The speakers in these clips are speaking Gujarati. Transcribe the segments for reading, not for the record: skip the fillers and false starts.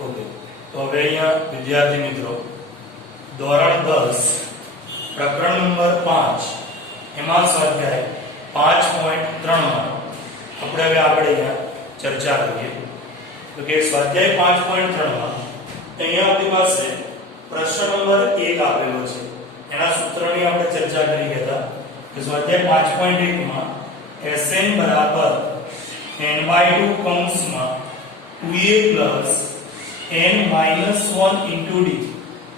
ઓકે, તો હવે અહીંયા વિદ્યાર્થી મિત્રો ધોરણ 10 પ્રકરણ નંબર 5 એમાં સ્વાધ્યાય 5.3 માં આપણે હવે આગળ અહીંયા ચર્ચા કરીએ. તો કે સ્વાધ્યાય 5.3 માં અહીંયા આપણી પાસે પ્રશ્ન નંબર 1 આપેલો છે. એના સૂત્રની આપણે ચર્ચા કરી હતા કે સ્વાધ્યાય 5.1 માં Sn બરાબર n/2 કૌંસમાં 2a n - 1 into d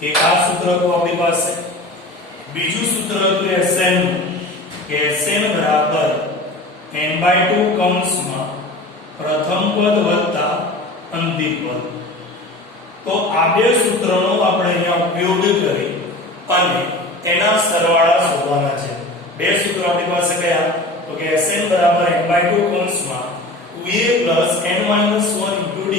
એક આ સૂત્ર હતું આપણી પાસે. બીજું સૂત્ર હતું Sn કે Sn બરાબર n/2 કૌંસમાં પ્રથમ પદ વત્તા અંતિમ પદ. તો આ બે સૂત્રનો આપણે અહીંયા ઉપયોગ કરી અને એના સરવાળા શોધવાના છે. બે સૂત્રો આપણી પાસે કયા? તો કે Sn બરાબર n/2 કૌંસમાં 2a n - 1 into d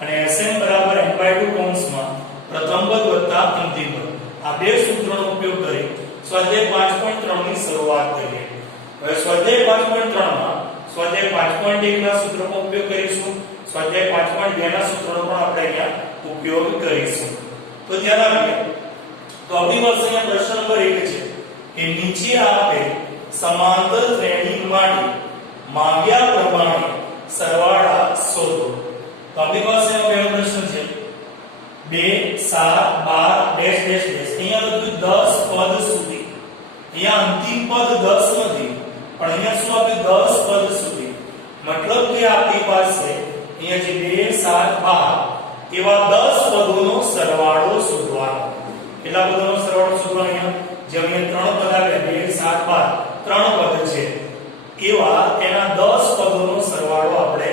અને Sn બરાબર n/2 કૌંસમાં પ્રથમ પદ વત્તા અંતિમ પદ. આ બે સૂત્રોનો ઉપયોગ કરી સ્વાધ્યાય 5.3 ની શરૂઆત કરીએ. હવે સ્વાધ્યાય 5.3 માં સ્વાધ્યાય 5.1 ના સૂત્રનો ઉપયોગ કરીશું. સ્વાધ્યાય 5.2 ના સૂત્રનો પણ આપણે અહીંયા ઉપયોગ કરીશું. તો ધ્યાન રાખીએ. તો આપણી પાસે અહીંયા પ્રશ્ન નંબર 1 છે કે નીચે આપેલ સમાંતર શ્રેણી માટે માંગ્યા પ્રમાણે સરવાળા શોધો. તો આપણી પાસે પહેલો પ્રશ્ન છે 2 7 12 ડેશ ડેશ ડેશ. અહીંયા લખ્યું 10 પદ સુધી. અહીંયા અંતિમ પદ 10 નથી પણ અહીંયા શું આપ્યું 10 પદ સુધી. મતલબ કે આપણી પાસે અહીંયા જે 2 7 12 એવા 10 પદોનો સરવાળો શોધવાનો. કેટલા પદોનો સરવાળો શોધવાનો? અહીંયા જે અહીંયા 3 પદ આપ્યા 2 7 12 3 પદ છે એવા એના 10 પદોનો સરવાળો આપણે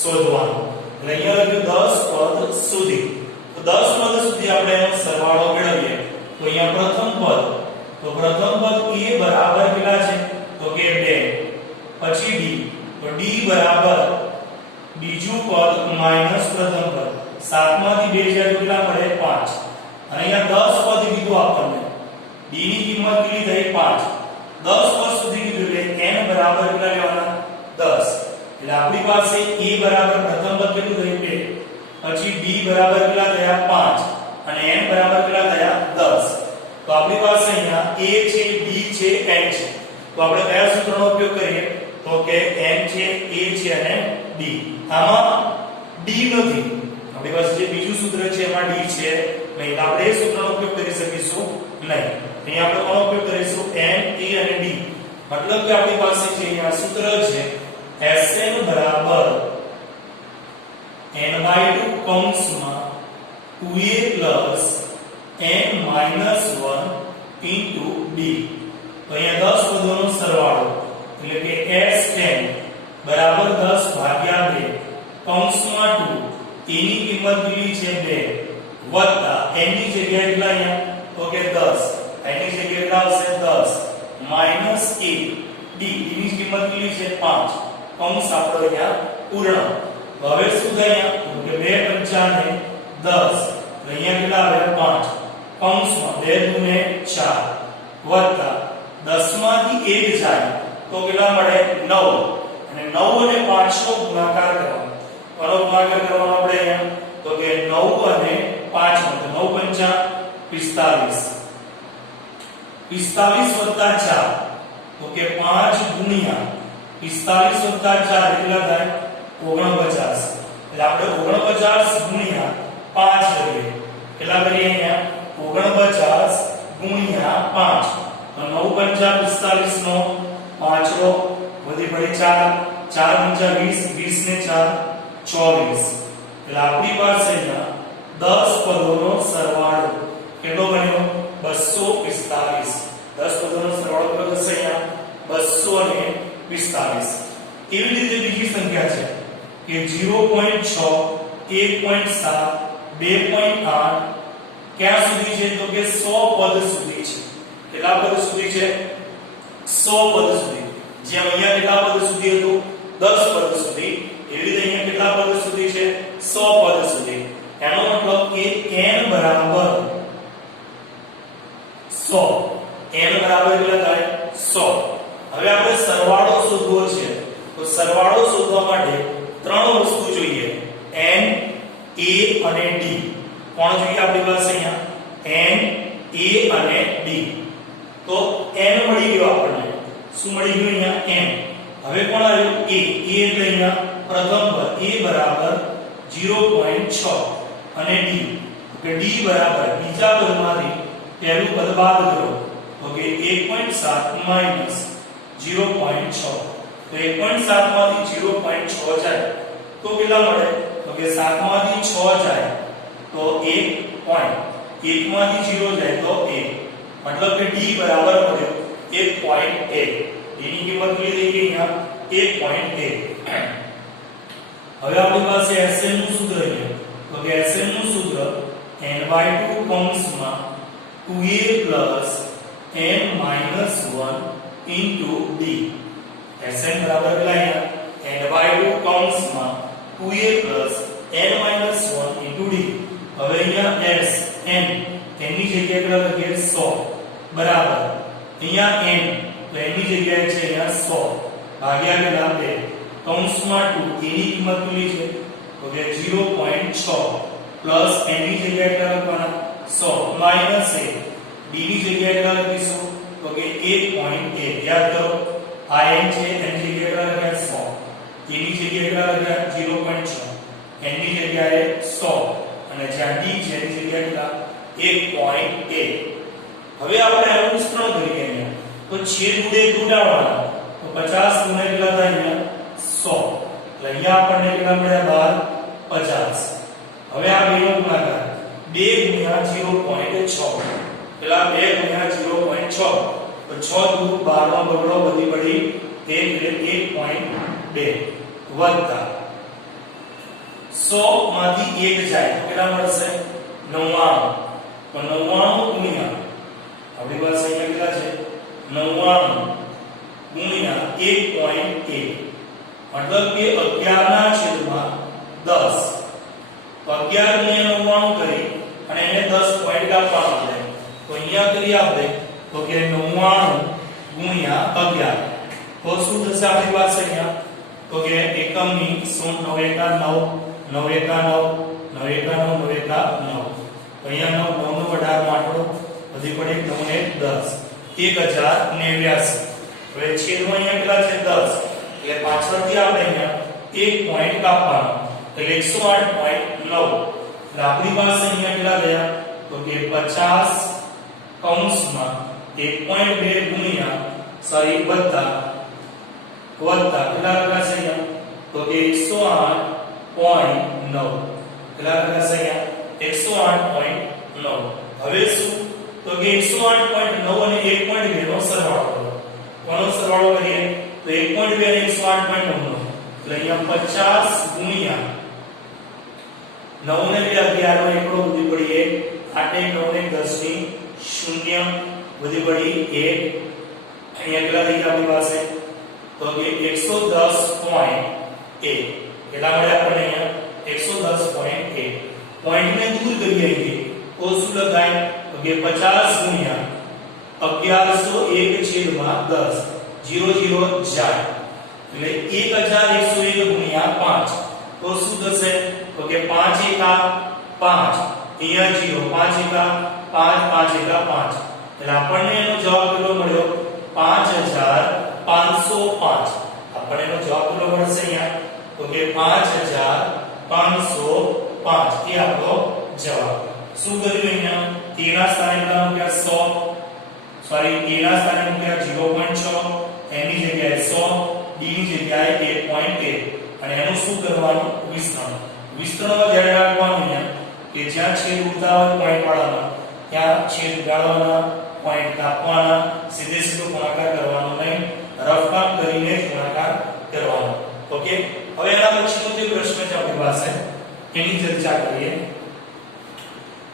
શોધવાનો. એટલે અહીંયા લખ્યું 10 પદ સુધી. તો 10 પદ સુધી આપણે એનો સરવાળો મેળવીએ. તો અહીંયા પ્રથમ પદ, તો પ્રથમ પદ a બરાબર કેટલા છે? તો કે 2. પછી d, તો d બરાબર બીજું પદ માઈનસ પ્રથમ પદ. 7 માંથી 2 જાય તો કેટલા મળે? 5. અને અહીંયા 10 પદ કીધું આપણને. d ની કિંમત કેટલી થઈ? 5. 10 પદ સુધી કીધું એટલે n બરાબર કેટલા લેવાના? 10. એટલે આપણી પાસે a બરાબર પ્રથમ પદ કેટલું થયું? 2. પછી d બરાબર કેટલા થયા? 5 અને n બરાબર કેટલા થયા? 10. તો આપણી પાસે અહીંયા a છે, d છે, n છે. તો આપણે કયા સૂત્રનો ઉપયોગ કરીએ? તો કે n છે, a છે અને d. આમાં d નથી. આપણી પાસે જે બીજું સૂત્ર છે એમાં d છે નહીં. આપણે એ સૂત્રનો ઉપયોગ કરી શકીશું નહીં. અહીંયા આપણે કોનો ઉપયોગ કરીશું? n, a અને d. મતલબ કે આપણી પાસે જે અહીંયા સૂત્ર છે Sn બરાબર n/2 કૌંસમાં 2a n - 1 into d. તો અહીંયા 10 પદોનો સરવાળો એટલે કે Sn બરાબર 10 ભાગ્યા 2 કૌંસમાં 2 a ની કિંમત કેટલી છે? 2 વત્તા n ની જગ્યાએ કેટલા અહીંયા? તો કે 10. n ની જગ્યાએ કેટલા આવશે? 10 માઈનસ a d ની કિંમત કેટલી છે? 5. કૌંસ આપણો અહીંયા પૂર્ણ. હવે શું થાય? તો કે 2 × 5 = 10. તો અહીંયા કેટલા આવે? 5. કૌંસમાં 2 × 2 = 4 વત્તા 10 માંથી 1 જાય તો કેટલા મળે? 9. અને 9 અને 5 નો ગુણાકાર કરવાનો. કોનો ગુણાકાર કરવાનો આપણે અહીંયા? તો કે 9 અને 5 નો. તો 9 × 5 = 45. 45 વત્તા 4 તો કે 5 ગુણ્યા 45 વત્તા 4 કેટલા થાય? 49. એટલે આપણે 49 ગુણ્યા 5 કરીએ. કેટલા કરીએ અહીંયા? 49 ગુણ્યા 5. તો 9 × 45 નો 5 રો વધી પડી 4. 4 × 20 20 ને 4 24. એટલે આપણી પાસે અહીંયા 10 પદોનો સરવાળો કેટલો બન્યો? 245. 10 પદોનો સરવાળો કેટલો થશે અહીંયા? 245. એવી રીતે બીજી સંખ્યા છે કે 0.6 1.7 2.8 ક્યાં સુધી છે? તો કે 100 પદ સુધી છે. કેટલા પદ સુધી છે? 100 પદ સુધી. જેમ અહીંયા કેટલા પદ સુધી હતું? 10 પદ સુધી. એવી રીતે અહીંયા કેટલા પદ સુધી છે? 100 પદ સુધી. એનો મતલબ કે n બરાબર 100. n બરાબર કેટલા થાય? 100. હવે આપણે સરવાળો શોધવો છે. તો સરવાળો શોધવા માટે ત્રણ વસ્તુ જોઈએ. n, a A અને D કોણ જોઈએ આપણી પાસે અહીંયા n A અને D તો n મળી ગયો આપણને શું મળી ગયું અહીંયા n હવે કોણ આવ્યું A એટલે અહીંયા પ્રથમ પદ A બરાબર 0.6 અને D કે D બરાબર બીજા પદમાંથી પહેલું પદ બાદ કરો તો કે 1.7 માઈનસ 0.6 તો 1.7 માંથી 0.6 જાય તો કેટલા મળે તો કે 7 માંથી 6 જાય તો 1 પોઈન્ટ 1 માંથી 0 જાય તો 1 मतलब કે D બરાબર મળ્યો 1.1 D ની કિંમત કેટલી થઈ ગઈ અહીંયા 1.1 હવે આપણી પાસે Sn નું સૂત્ર છે તો કે Sn નું સૂત્ર n/2 કૌંસમાં 2a n - 1 into D Sn બરાબર કેટલા n/2 કૌંસમાં 2a n - 1 into D હવે અહીંયા Sn એની જગ્યાએ કેટલા લખીએ 100 બરાબર અહીંયા n તો એની જગ્યાએ છે અહીંયા 100 ભાગ્યા કેટલા 2 કૌંસમાં 2 એની કિંમત કેટલી છે તો કે 0.6 પ્લસ n ની જગ્યાએ કેટલા લખવાના 100 માઈનસ 1 d ની જગ્યાએ કેટલા લખીશું તો કે 1.1 યાદ કરો આ n છે એની જગ્યાએ કેટલા લખ્યા 100 d ની જગ્યાએ કેટલા લખ્યા 0.6 n ની જગ્યાએ 100 અને જ્યાં d છે એની જગ્યાએ કેટલા 1.1 હવે આપણે આનું વિસ્તરણ કરીએ અહીંયા તો છેદ ઉડે ઉડાડવાના તો 50 ગુણ્યા કેટલા થાય અહીંયા 100 એટલે અહીંયા આપણને કેટલા મળ્યા 50 હવે આ બેનો ગુણાકાર 2 ગુણ્યા 0.6 પેલા 2 ગુણ્યા 0.6 તો 6 દૂર 12 નો બગડો બધી પડી 1.2 વત્તા 100 માંથી 1 જાય તો કેટલા મળશે 99 તો 99 ગુણ્યા આપણી પાસે અહીંયા કેટલા છે 99 ગુણ્યા 1.1 मतलब કે 11 ના છેદમાં 10 તો 11 ગુણ્યા 99 કરી અને એને 10 પોઈન્ટ આપવાનો છે તો અહીંયા કરી આપણે તો કે 99 ગુણ્યા 11 તો શું થશે આપણી પાસે અહીંયા તો કે એકમની 9 એકા 9 9 એકા 9 9 એકા 9 9 એકા 9 તો અહીંયા 9 નો 18 નો આંકડો વધી પડે 9 ને 10 1089 હવે છેદમાં અહીંયા કેટલા છે 10 એટલે પાછળથી આપણે અહીંયા 1 પોઈન્ટ કાપવાનો એટલે 108.9 એટલે આપણી પાસે અહીંયા કેટલા ગયા તો કે 50 કૌંસમાં 1.2 ગુણ્યા સોરી વત્તા કેટલા લખાશે અહીંયા તો કે 108.9 કેટલા લખાશે અહીંયા 108.9 હવે શું તો કે 108.9 અને 1.2 નો સરવાળો કરો કોનો સરવાળો કરીએ તો 1.2 અને 108.9 નો એટલે અહીંયા 50 ગુણ્યા 9 ને 11 નો એકડો વધી પડી 8 9 ને 10 ની 0 વધી પડી 1 અહીંયા કેટલા થઈ ગયા આપણી પાસે તો કે 110.1 કેટલા મળ્યા આપણને અહીંયા 110.1 પોઈન્ટ ને દૂર કરીએ તો શું લખાય તો કે 50 ગુણ્યા 1101 છેદમાં 10 00 જાય એટલે 1101 ગુણ્યા 5 તો શું થશે તો કે 5 એકા 5 અહીંયા 0 5 એકા 5 5 એકા 5 એટલે આપણને એનો જવાબ કેટલો મળ્યો 5505 આપણને એનો જવાબ કેટલો મળશે અહીંયા તો કે 5505 એ આપણો જવાબ શું કર્યું અહીંયા a ના સ્થાને કેટલા મૂક્યા 100 સોરી a ના સ્થાને મૂક્યા 0.6 n ની જગ્યાએ 100 d ની જગ્યાએ 1.1 અને એનું શું કરવાનું વિસ્તરણમાં ધ્યાન રાખવાનું અહીંયા કે જ્યાં છેદ ઉડતા હોય પોઈન્ટ વાળામાં ત્યાં છેદ ઉડાડવાના પોઈન્ટ કાપવાના સીધે સીધો ગુણાકાર કરવાનો નહીં રફ કામ કરીને ગુણાકાર કરવાનો ઓકે હવે એના પછીનો જે પ્રશ્ન છે આપણી પાસે એની ચર્ચા કરીએ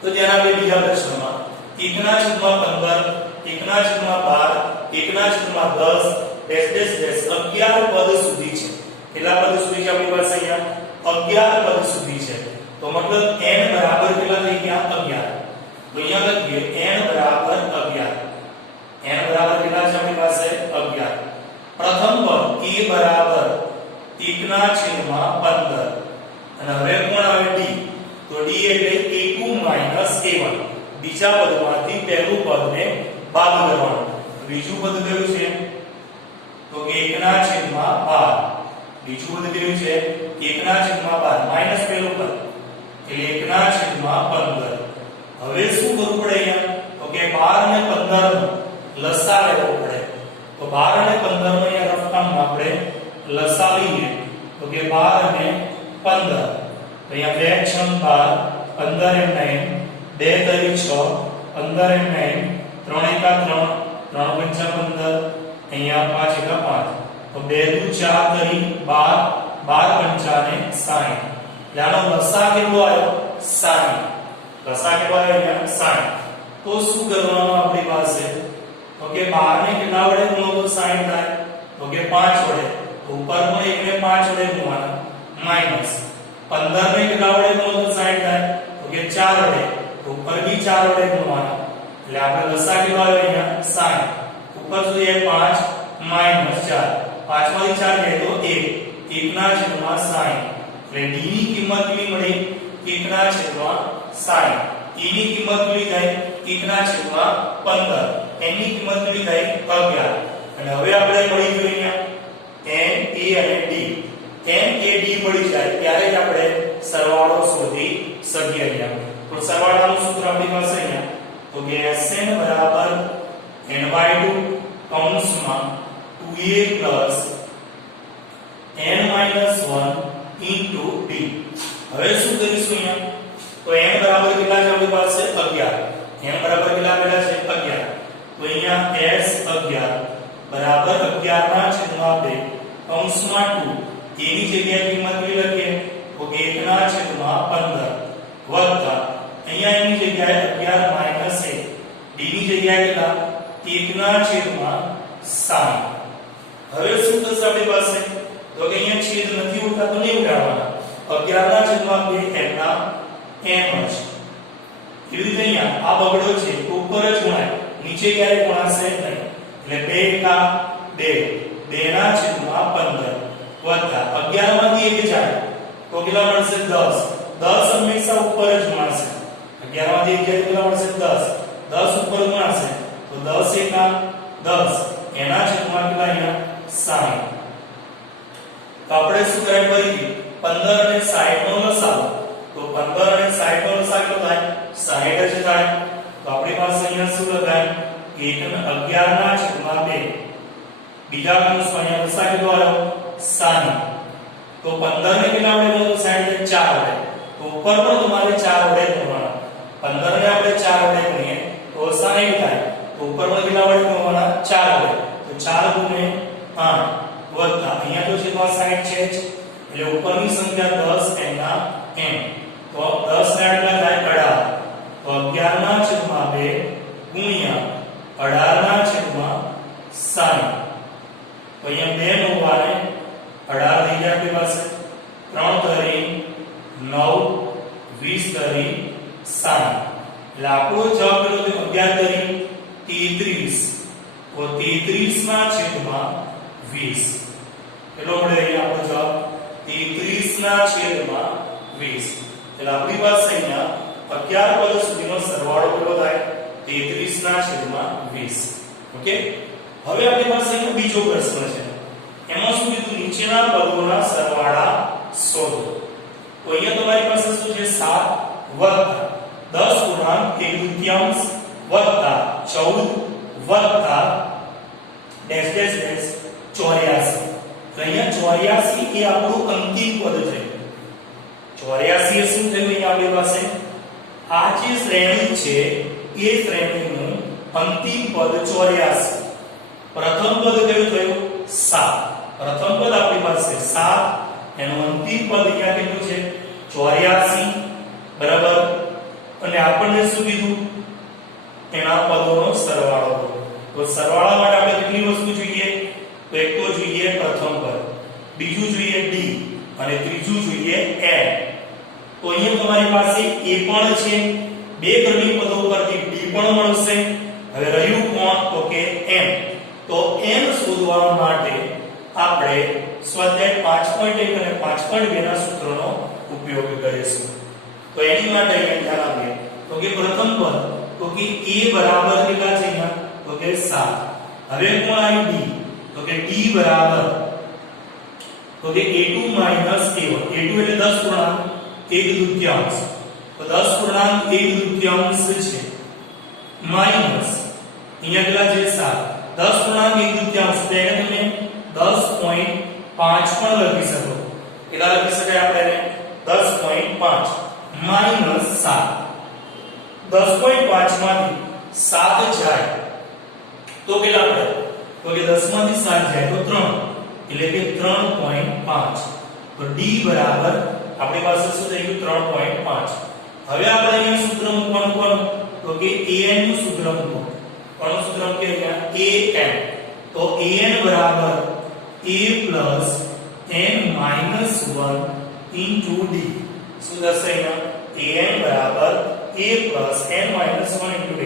તો ધ્યાન આપીએ બીજા પ્રશ્નમાં 1/15 1/12 1/10 11 પદ સુધી છે કેટલા પદ સુધી છે આપણી પાસે અહીંયા 11 પદ સુધી છે તો મતલબ n બરાબર કેટલા થઈ ગયા 11 તો અહીંયા લખીએ n બરાબર 11 n બરાબર કેટલા છે આપણી પાસે 11 પ્રથમ પદ a બરાબર 1/15 અને હવે કોણ આવે d તો d એટલે a2 a1 બીજા પદમાંથી પહેલું પદને બાદ કરવાનું બીજું પદ કયું છે તો 1/12 બીજું પદ કયું છે 1/12 માઈનસ પહેલું પદ એટલે 1/15 હવે શું કરવું પડે અહીંયા તો કે 12 અને 15 નો લસા લેવો પડે તો 12 અને 15 નો અહીંયા રફકામમાં આપણે લસા લઈએ તો કે 12 અને 15 તો અહીંયા 2 6 12 15 એમ 9 2 તરી 6 15 એમ 9 3 એકા 3 3 પંચા 15 અહીંયા 5 એકા 5 તો 2 દુ 4 તરી 12 12 પંચાને 60 यानो लसा કેટલો આવ્યો 60 લસા કેટલો આવ્યો અહીંયા 60 તો શું કરવાનું આપણી પાસે તો કે 12 ને કેટલા વડે ગુણો તો 60 થાય તો કે 5 વડે તો ઉપર પણ 1 ને 5 વડે ગુણવાના માઈનસ 15 ને કેટલા વડે ગુણો તો 60 થાય તો કે 4 વડે તો ઉપર भी 4 વડે ગુણવાના એટલે આપણે લસા કેટલો આવ્યો અહીંયા 60 ઉપર સુધી 5 માઈનસ 4 5 માંથી 4 જાય તો 1 1/60 એટલે d ની કિંમત કેટલી મળી 1/60 e ની કિંમત કેટલી થાય 1/15 n ની કિંમત કેટલી થાય 11 અને હવે આપણે મળી ગયું અહીંયા n a અને d n a d મળી જાય ત્યારે જ આપણે સરવાળો શોધી શકીએ અહીંયા તો સરવાળાનું સૂત્ર આપણી પાસે અહીંયા તો કે Sn બરાબર n/2 કૌંસમાં 2a n-1 into b હવે શું કરીશું અહીંયા તો n બરાબર કેટલા છે આપણી પાસે 11 n બરાબર કેટલા આપેલા છે 11 તો અહીંયા s 11 બરાબર 11 ના છેદમાં 2 કૌંસમાં 2 a ની જગ્યાએ કિંમત કેટલી લખીએ તો 1 ના છેદમાં 15 વત્તા અહીંયા એની જગ્યાએ 11 માઈનસ 1 d ની જગ્યાએ કેટલા 1 ના છેદમાં 60 હવે શું થશે આપણી પાસે તો કે અહીંયા છેદ નથી ઉઠાતો નહીં ઉડાડવાના 11 ના છેદમાં 2 એમના એમ જ એવી રીતે અહીંયા આ બગડો છે ઉપર જ ગુણાય નીચે ક્યારે ગુણાશે નહીં એટલે 2 એકા 2 2 ના છેદમાં 15 વત્તા 11 માંથી 1 જાય તો કેટલા મળશે 10 10 હંમેશા ઉપર જ ગુણાશે 11 માંથી 1 જાય તો કેટલા મળશે 10 10 ઉપર ગુણાશે તો 10 એકા 10 એના છેદમાં કેટલા અહીંયા 60 તો આપણે શું કરાય ફરીથી 15 અને 60 નો લસાઅ તો 15 અને 60 નો લસાઅ કેટલો થાય 60 જ થાય તો આપણી પાસે અહીંયા શું લખાય 11 ના છેદમાં 2 બીજા કૌંસમાં અહીંયા લસાઅ કેટલો આવ્યો 60 તો 15 ને કેટલા વડે ગુણો 60 ને 4 વડે તો ઉપર પણ તમારે 4 વડે ગુણવાના 15 ને આપણે 4 વડે ગુણીએ તો 60 થાય તો ઉપર પણ કેટલા વડે ગુણવાના 4 વડે તો 4 ગુણે 8 વત્તા અહીંયા તો છે તો 60 છે જ એટલે ઉપરની સંખ્યા 10 એના m તો 10 ને આટલા થાય 18 તો 11 ના છેદમાં 2 ગુણ્યા 18 ના છેદમાં 60 તો અહીંયા 2 નો વારે 18 થઈ જાય આપણી પાસે 3 તરી 9 20 તરી 60 એટલે આપણો જવાબ કેટલો થયો 11 તરી 33 તો 33 ના છેદમાં 20 કેટલો મળે અહીંયા આપણો જવાબ 33 ના છેદમાં 20 એટલે આપણી પાસે અહીંયા 11 પદો સુધીનો સરવાળો કેટલો થાય 33 ના છેદમાં 20 ઓકે હવે આપણી પાસે એક બીજો પ્રશ્ન છે એમાં શું કીધું નીચેના પદોના સરવાળા શોધો તો અહીંયા તમારી પાસે શું છે 7 વત્તા 10 ગુણાંક 1/3 વત્તા 14 વત્તા ડેશ ડેશ ડેશ 84 તો અહીંયા 84 એ આપણું અંતિમ પદ છે 84 એ શું થયું અહીંયા આપણી પાસે આ જે શ્રેણી છે એ શ્રેણીનું અંતિમ પદ 84 પ્રથમ પદ કયું થયું 7 પ્રથમ પદ આપણી પાસે 7 એનું અંતિમ પદ અહીંયા કેટલું છે 84 બરાબર અને આપણને શું કીધું એના પદોનો સરવાળો તો સરવાળા માટે આપણે કેટલી વસ્તુ જોઈએ તો એક તો જોઈએ પ્રથમ પદ બીજું જોઈએ d અને ત્રીજું જોઈએ n તો અહીંયા તમારી પાસે a પણ છે બે કર્મી પદો પરથી d પણ મળશે હવે રહ્યું કોણ તો કે n તો n શોધવા માટે આપણે સ્વાધ્યાય 5.1 અને 5.2 ના સૂત્રનો ઉપયોગ કરીશું તો તો એની માટે અહીંયા ધ્યાન આપીએ તો કે પ્રથમ પદ તો કે a બરાબર કેટલા છે અહીંયા તો કે 7. હવે કોણ આવ્યું d તો કે d બરાબર તો કે a2 a1 a2 એટલે 10 પૂર્ણાંક 1/2 તો 10 પૂર્ણાંક 1/2 છે માઈનસ અહીંયા કેટલા છે 7 10 પૂર્ણાંક 1/2 તેને તમે 10.5 પણ લખી શકો. કેટલા લખી શકાય આપણે 10.5 માઈનસ 7 10.5 માંથી 7 જાય તો કેટલા પડે તો કે 10 માંથી 7 જાય તો 3 એટલે કે 3.5 તો d બરાબર આપણી પાસે શું થઈ ગયું 3.5. હવે આપણે અહીંયા સૂત્ર મૂકવાનું તો કે an નું સૂત્ર મૂકો. કોનું સૂત્ર મૂકે અહીંયા an તો an બરાબર a plus n minus 1 into d. શું થશે અહીંયા an બરાબર a plus n minus 1 into d.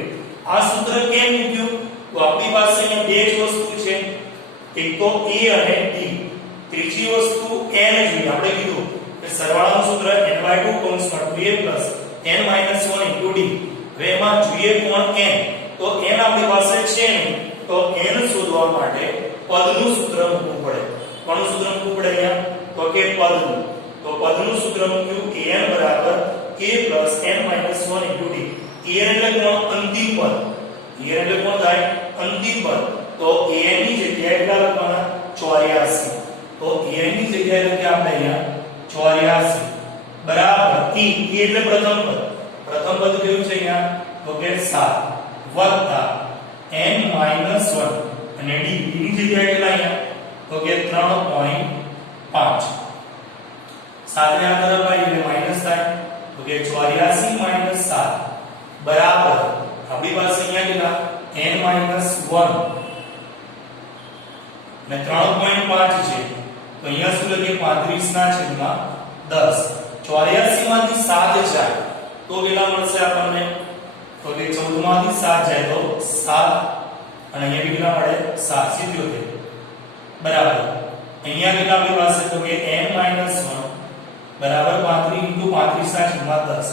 આ સૂત્ર કેમ મૂક્યું તો આપણી પાસે અહીંયા બે જ વસ્તુ છે એક તો a અને d. ત્રીજી વસ્તુ n જોઈએ. આપણે કીધું કે સરવાળાનું સૂત્ર n/2 કૌંસમાં 2a plus n minus 1 into d. હવે એમાં જોઈએ કોણ n તો n આપણી પાસે છે નહીં તો n શોધવા માટે પદનું સૂત્ર મૂકવું પડે. કોનું સૂત્ર મૂકવું પડે અહીંયા તો કે પદનું. તો પદનું સૂત્ર મૂક્યું an બરાબર a plus n minus 1 into d. an એટલે કોણ અંતિમ પદ. an એટલે કોણ થાય અંતિમ પદ. તો an ની જગ્યાએ કેટલા લખવાના 84. તો an ની જગ્યાએ લખીએ આપણે અહીંયા 84 બરાબર e એટલે પ્રથમ પદ. પ્રથમ પદ કેવું છે અહીંયા તો કે 7 વત્તા n minus 1 અને d ની જગ્યાએ કેટલા અહીંયા તો કે 3.5 સાથે આ તરફ આવી એટલે માઈનસ થાય તો કે 84 minus 7 બરાબર આપણી પાસે અહીંયા કેટલા n minus 1 ને 3.5 છે તો અહીંયા શું લખીએ 35 ના છેદમાં 10. 84 માંથી 7 જાય તો કેટલા મળશે આપણને તો કે 14 માંથી 7 જાય તો 7 અને અહીંયા કેટલા મળે 77 બરાબર. અહીંયા કેટલા આપણી પાસે તો કે n minus 1 બરાબર 35 into 35 ના છેદમાં 10.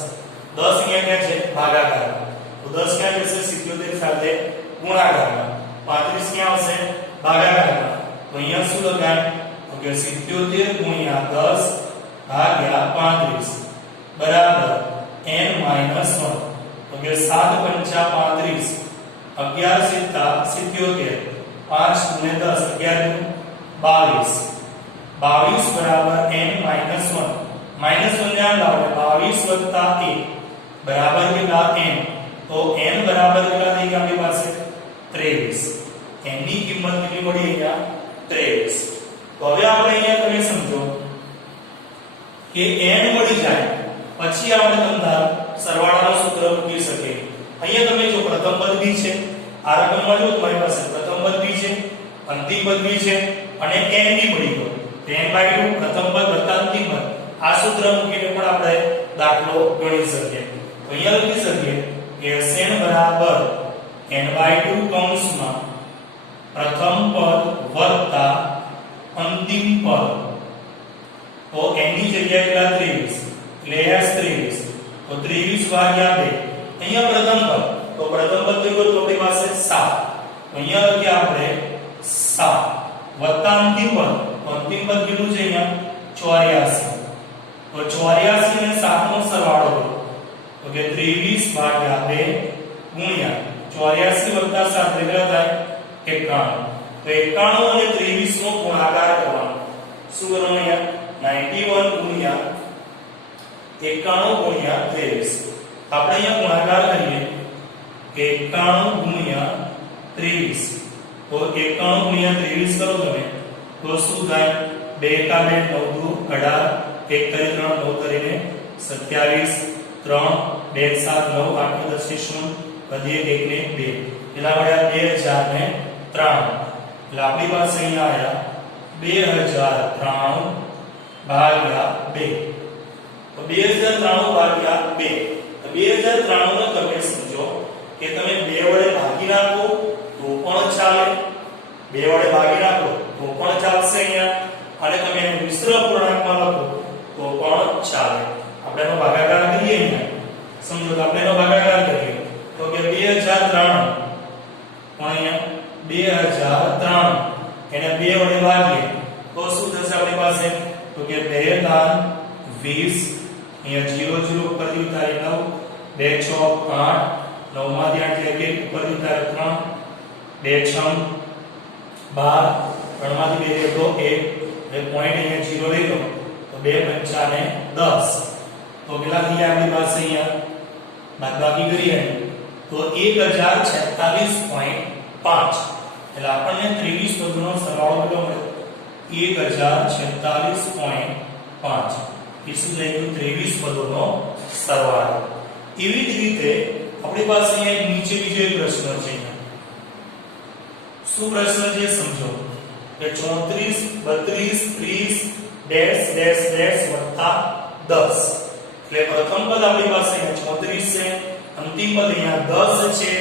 10 અહીંયા ક્યાં છે ભાગાકારમાં તો 10 ક્યાં જશે 77 સાથે ગુણાકારમાં. 35 ક્યાં આવશે ભાગાકારમાં તો અહીંયા શું લખાય તો કે 77 ગુણ્યા 10 ભાગ્યા 35 બરાબર n minus 1 તો કે 7 પંચા 35 11 સિત્તા 77 5 ગુણ્યા 10 11 22 બરાબર n minus 1 minus 1 ધ્યાન લાવો 22 વત્તા 1 બરાબર કેટલા n તો n બરાબર કેટલા થઈ ગયા આપણી પાસે 23. n ની કિંમત કેટલી મળી અહીંયા 23. તો હવે આપણે અહીંયા તમે સમજો કે n મળી જાય પછી આપણે તમતાર સરવાળાનું સૂત્ર મૂકી શકીએ. અહીંયા તમે જો પ્રથમ પદ b છે આ રકમમાં જો તમારી પાસે પ્રથમ પદ b છે અંતિમ પદ b છે અને n બી મળી ગયો તો n/2 પ્રથમ પદ વત્તા અંતિમ પદ આ સૂત્ર મૂકીને પણ આપણે દાખલો ગણી શકીએ. તો અહીંયા લખી શકીએ કે n બરાબર n/2 કૌંસમાં પ્રથમ પદ વત્તા અંતિમ પદ તો n ની જગ્યાએ કેટલા 23 એટલે s 23 તો 23 ભાગ્યા 2 અહીંયા પ્રથમ પદ તો પ્રથમ પદ કેટલું તો આપણી પાસે 7 તો અહીંયા લખીએ આપણે 7 વત્તા અંતિમ પદ તો અંતિમ પદ કેટલું છે અહીંયા 84 તો 84 અને 7 નો સરવાળો કરો તો કે 23 ભાગ્યા 2 ગુણ્યા 84 વત્તા 7 કેટલા થાય 91 તો 91 અને 23 નો ગુણાકાર કરવાનો. શું કરવાનું અહીંયા 91 ગુણ્યા 91 ગુણ્યા 23 આપણે અહીંયા ગુણાકાર કરીએ કે 91 ગુણ્યા 23 તો 91 ગુણ્યા 23 કરો તમે તો શું થાય 2 કા 2 9 18 1 કરી 3 9 કરીને 27 3 2 7 9 8 10 0 વધીએ 1 ને 2 કેટલા મળ્યા 2003 એટલે આપણી પાસે અહીંયા આયા 2093 ભાગ્યા 2 તો 2093 ભાગ્યા 2 તો 2093 નો તમે સમજો કે તમે 2 વડે ભાગી નાખો તો પણ ચાલે 2 વડે ભાગી નાખો તો પણ ચાલશે અહીંયા અને તમે મિશ્ર પૂર્ણાંકમાં લખો તો પણ ચાલે. આપણે એનો ભાગાકાર કરીએ દાન 20 અહીંયા 0 0 ઉપરથી ઉતારી 9 2 6 8 9 માંથી 8 એટલે 1 ઉપરથી ઉતારે 3 2 6 12 3 માંથી 2 તો 1 એટલે પોઈન્ટ અહીંયા 0 લઈ લો તો 2 5 ને 10 તો કેટલા થઈ ગયા આપણી પાસે અહીંયા બાદબાકી કરીએ તો 1046.5 એટલે આપણને 23 પદોનો સરવાળો કેટલો મળ્યો 1046.5 એ શું થઈ ગયું 23 પદોનો સરવાળો એવી જ રીતે આપણી પાસે અહીંયા એક નીચે બીજો એક પ્રશ્ન છે શું પ્રશ્ન છે સમજો કે 34 32 30 ડેશ ડેશ ડેશ વત્તા 10 એટલે પ્રથમ પદ આપણી પાસે અહીંયા 34 છે અંતિમ પદ અહીંયા 10 છે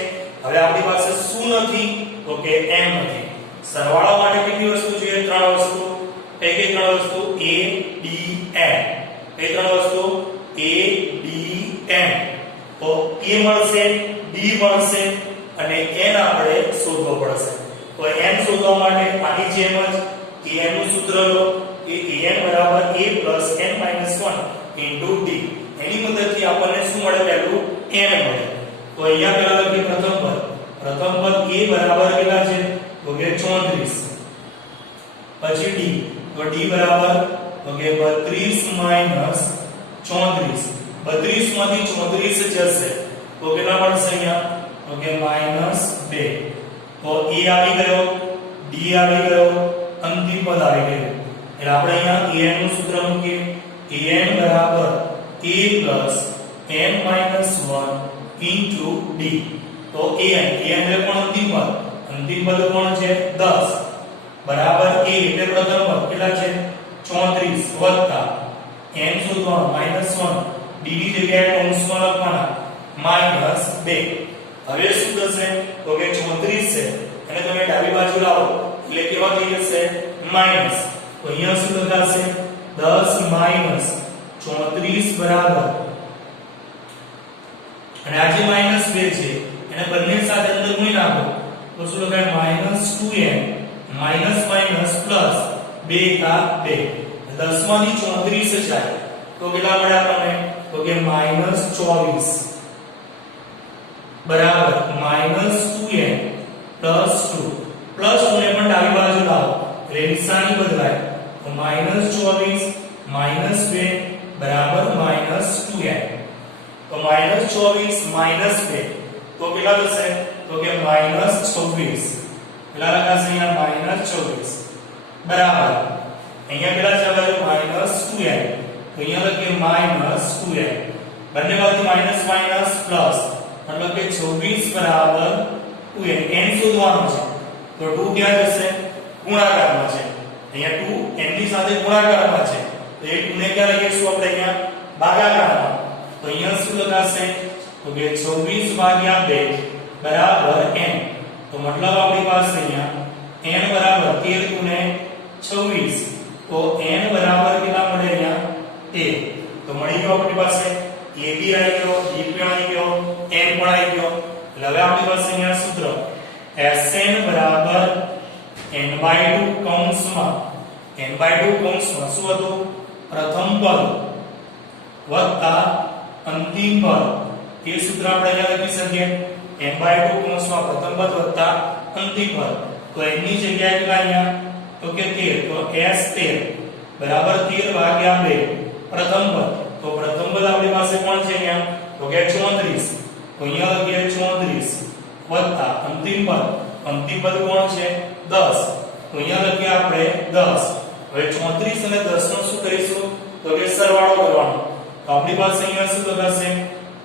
હવે આપણી પાસે શું નથી તો કે m નથી સરવાળા માટે કેટલી વસ્તુ જોઈએ ત્રણ વસ્તુ કઈ ત્રણ વસ્તુ a d m કઈ ત્રણ વસ્તુ a d m તો a મળશે d મળશે અને n આપણે શોધવો પડશે તો n શોધવા માટે આની જેમ જ an નું સૂત્ર લો એ an બરાબર a n - 1 * d એની મદદથી આપણને શું મળે પહેલું n મળે તો અહીંયા પેલા લખીએ પ્રથમ પદ a બરાબર કેટલા છે તો કે 34 પછી d તો d બરાબર તો કે 32 - 34 32 માંથી 34 જશે તો કેટલા મળશે અહીંયા તો કે -2 તો a આવી ગયો d આવી ગયો અંતિમ પદ આવી ગયું એટલે આપણે અહીંયા an નું સૂત્ર મૂકીએ an બરાબર a n - 1 * d તો an એટલે કોણ અંતિમ પદ કોણ છે 10 બરાબર a એટલે પ્રથમ પદ કેટલા છે 34 વત્તા n શોધવાનું -1 d ની જગ્યાએ કૌંસમાં લખવાના -2 હવે શું થશે તો કે 34 છે અને તમે ડાબી બાજુ લાવો એટલે કેવા થઈ જશે માઈનસ તો અહીંયા શું લખાશે 10 - 34 બરાબર અને આ જે -2 છે એને બંને સાથે અંદર ગુણી નાખો તો શું લખાય -2n માઈનસ માઈનસ પ્લસ 2 કા 2 10 માંથી 34 જાય તો કેટલા મળે આપણને તો કે -24 બરાબર -2n પ્લસ 2 પ્લસ 2 ને પણ ડાબી બાજુ લાવો એટલે નિશાની બદલાય તો -24 -2 બરાબર -2n તો -24 -2 તો કેટલા થશે તો કે -26 કેટલા લખાશે અહીંયા -26 બરાબર અહીંયા કેટલા છે -2n તો અહીંયા લખીએ -2n બંને બાજુ માઈનસ માઈનસ પ્લસ મતલબ કે 26 બરાબર 2n n શોધવાનું છે તો 2 ક્યાં જશે ગુણાકારમાં છે અહીંયા 2 n ની સાથે ગુણાકારમાં છે તો એ 2 ને ક્યાં લખીશું આપણે અહીંયા ભાગાકારમાં તો અહીંયા શું લખાશે તો કે 26 ભાગ્યા 2 બરાબર n તો મતલબ આપણી પાસે અહીંયા n બરાબર 13 ગુણે 26 તો n બરાબર કેટલા મળે અહીંયા 13 તો મળી ગયો આપણી પાસે a બી આવી ગયો d પણ આવી ગયો n પણ આવી ગયો એટલે હવે આપણી પાસે અહીંયા સૂત્ર Sn બરાબર n/2 કૌંસમાં n/2 કૌંસમાં શું હતું પ્રથમ પદ વત્તા અંતિમ પદ એ સૂત્ર આપણે અહીંયા લખી શકીએ n/2 કૌંસમાં પ્રથમ પદ વત્તા અંતિમ પદ તો n ની જગ્યાએ કેટલા અહીંયા તો કે 13 તો S13 બરાબર 13 ભાગ્યા 2 પ્રથમ પદ તો પ્રથમ પદ આપણી પાસે કોણ છે અહીંયા તો કે 34 તો અહીંયા લખીએ 34 વત્તા અંતિમ પદ કોણ છે 10 તો અહીંયા લખીએ આપણે 10 હવે 34 અને 10 નો શું કરીશું તો કે સરવાળો કરવાનો તો આપણી પાસે અહીંયા શું લખાશે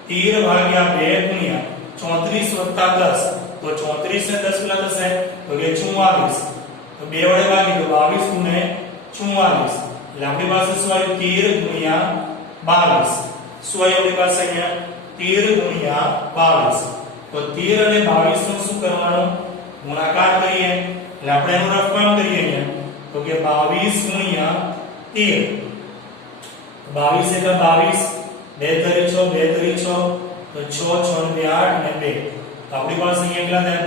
13 ભાગ્યા 2 ગુણ્યા 34 વત્તા 10 તો 34 ને 10 કેટલા થશે તો કે 44 તો 2 વડે ભાગી તો 22 ગુણે 44 એટલે આપણી પાસે શું આવ્યું 13 ગુણ્યા 22 શું આવ્યું આપણી પાસે અહીંયા 13 ગુણ્યા 22 તો 13 અને 22 નો શું કરવાનો ગુણાકાર કરીએ એટલે આપણે એનું રફકામ કરીએ અહીંયા તો કે 22 ગુણ્યા 13 22 એટલે 22 2 3 6 2 3 6 તો 6 6 ને 8 ને 2 તો આપણી પાસે અહીંયા કેટલા થાય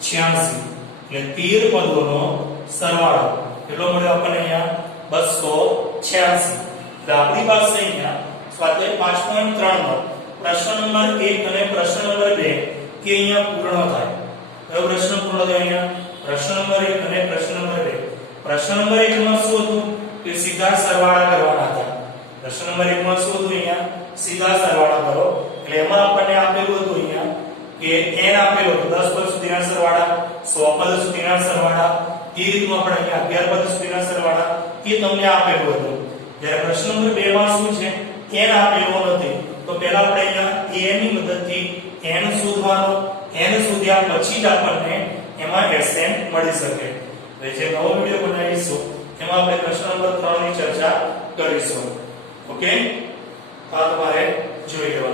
286 એટલે 13 પદોનો સરવાળો કેટલો મળ્યો આપણને અહીંયા 286 86 એટલે આપણી પાસે અહીંયા સ્વાધ્યાય 5.3 માં પ્રશ્ન નંબર 1 અને પ્રશ્ન નંબર 2 કે અહીંયા પૂર્ણ થાય. કયો પ્રશ્ન પૂર્ણ થયો અહીંયા? પ્રશ્ન નંબર 1 અને પ્રશ્ન નંબર 2. પ્રશ્ન નંબર 1 માં શું હતું કે સીધા સરવાળા કરવાના હતા. પ્રશ્ન નંબર 1 માં શું હતું અહીંયા? સીધા સરવાળા કરો. એટલે એમાં આપણને આપેલું હતું અહીંયા કે n આપેલો હતો 10 પદ સુધીના સરવાળા, 100 પદ સુધીના સરવાળા, એ રીતનું આપણે અહીંયા 11 પદ સુધીના સરવાળા એ તમને આપેલું હતું. જ્યારે પ્રશ્ન નંબર 2 માં શું છે? n આપેલો નથી. તો પહેલા આપણે અહીંયા a ની મદદથી n શોધવાનો. n શોધ્યા પછી જ આપણને એમાં Sn મળી શકે. હવે જે નવો વિડિયો બનાવીશું એમાં આપણે પ્રશ્ન નંબર 3 ની ચર્ચા કરીશું. ઓકે? આ તમારે જોઈ લેવાનું.